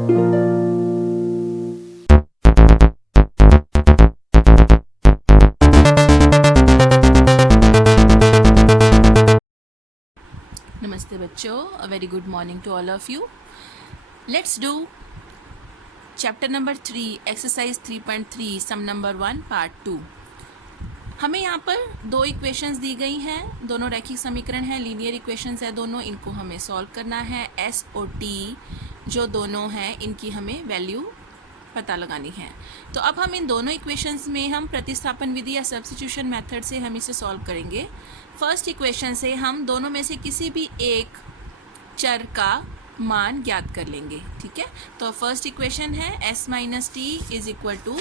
नमस्ते बच्चों, a very good morning to all of you. Let's do chapter number 3 exercise 3.3 sum number 1 part 2. हमें यहाँ पर दो इक्वेशंस दी गई हैं, दोनों रैखिक समीकरण हैं, लीनियर इक्वेशंस है दोनों. इनको हमें सॉल्व करना है. एस और टी जो दोनों हैं इनकी हमें वैल्यू पता लगानी है. तो अब हम इन दोनों इक्वेशंस में हम प्रतिस्थापन विधि या सब्स्टिट्यूशन मेथड से हम इसे सॉल्व करेंगे. फर्स्ट इक्वेशन से हम दोनों में से किसी भी एक चर का मान ज्ञात कर लेंगे. ठीक है, तो फर्स्ट इक्वेशन है s minus T is equal to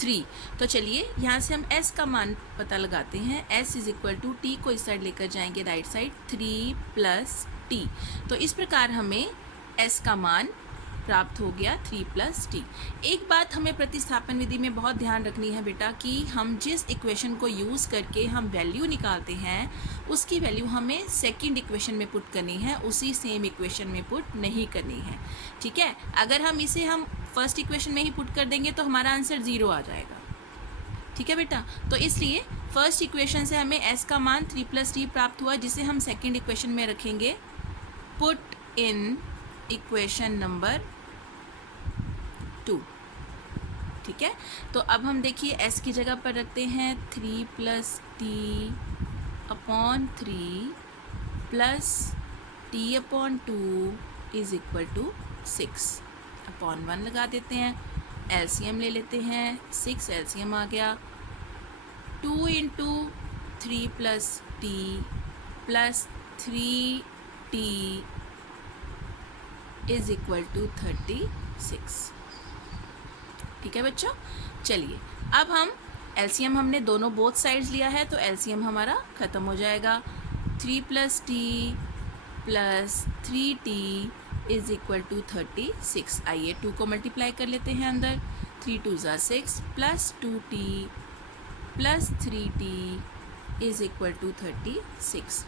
3. तो चलिए यहाँ से हम s का मान पता लगाते हैं. s is equal to T को इस साइड लेकर जाएंगे राइट साइड, 3 प्लस टी. तो इस प्रकार हमें s का मान प्राप्त हो गया 3 प्लस टी. एक बात हमें प्रतिस्थापन विधि में बहुत ध्यान रखनी है बेटा कि हम जिस इक्वेशन को यूज़ करके हम वैल्यू निकालते हैं उसकी वैल्यू हमें सेकंड इक्वेशन में पुट करनी है, उसी सेम इक्वेशन में पुट नहीं करनी है. ठीक है, अगर हम इसे हम फर्स्ट इक्वेशन में ही पुट कर देंगे तो हमारा आंसर 0 आ जाएगा. ठीक है बेटा, तो इसलिए फर्स्ट इक्वेशन से हमें s का मान 3 प्लस टी प्राप्त हुआ जिसे हम सेकेंड इक्वेशन में रखेंगे. Put in equation number 2. ठीक है, तो अब हम देखिए s की जगह पर रखते हैं 3 plus T upon 3 plus T upon 2 is equal to 6 upon 1 लगा देते हैं. एलसीएम ले लेते हैं, 6 एलसीएम आ गया. 2 into 3 plus T plus 3 T is equal to 36. ठीक है बच्चों, चलिए अब हम एलसीएम हमने दोनों बोथ साइड्स लिया है तो एलसीएम हमारा ख़त्म हो जाएगा. 3 plus T plus 3t is equal to 36. आइए 2 को मल्टीप्लाई कर लेते हैं अंदर. 3 2 ज़ा 6 plus 2t plus 3t is equal to 36.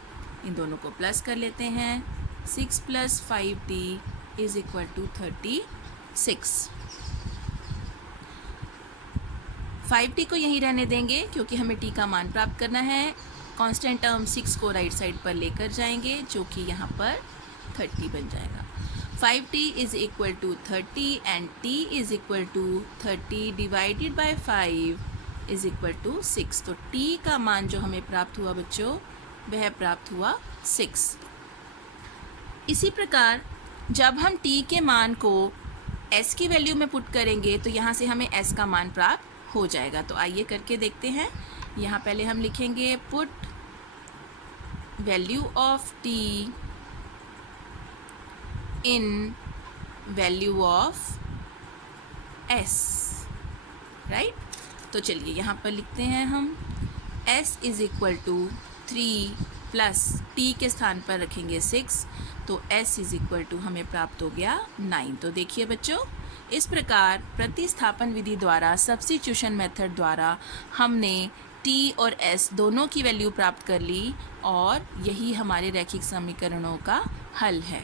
इन दोनों को प्लस कर लेते हैं. 6 plus 5t is equal to 36. 5t को यहीं रहने देंगे क्योंकि हमें t का मान प्राप्त करना है. कांस्टेंट टर्म 6 को राइट साइड पर लेकर जाएंगे जो कि यहाँ पर 30 बन जाएगा. 5t is equal to 30 and t is equal to 30 divided by 5 is equal to 6. तो t का मान जो हमें प्राप्त हुआ बच्चों वह प्राप्त हुआ 6. इसी प्रकार जब हम t के मान को s की वैल्यू में पुट करेंगे तो यहाँ से हमें s का मान प्राप्त हो जाएगा. तो आइए करके देखते हैं. यहाँ पहले हम लिखेंगे put value of t in value of s. Right, तो चलिए यहाँ पर लिखते हैं हम s is equal to 3 plus t के स्थान पर रखेंगे 6 तो s इज इक्वल टू हमें प्राप्त हो गया 9. तो देखिए बच्चों, इस प्रकार प्रतिस्थापन विधि द्वारा सब्स्टिट्यूशन मेथड द्वारा हमने t और s दोनों की वैल्यू प्राप्त कर ली और यही हमारे रैखिक समीकरणों का हल है.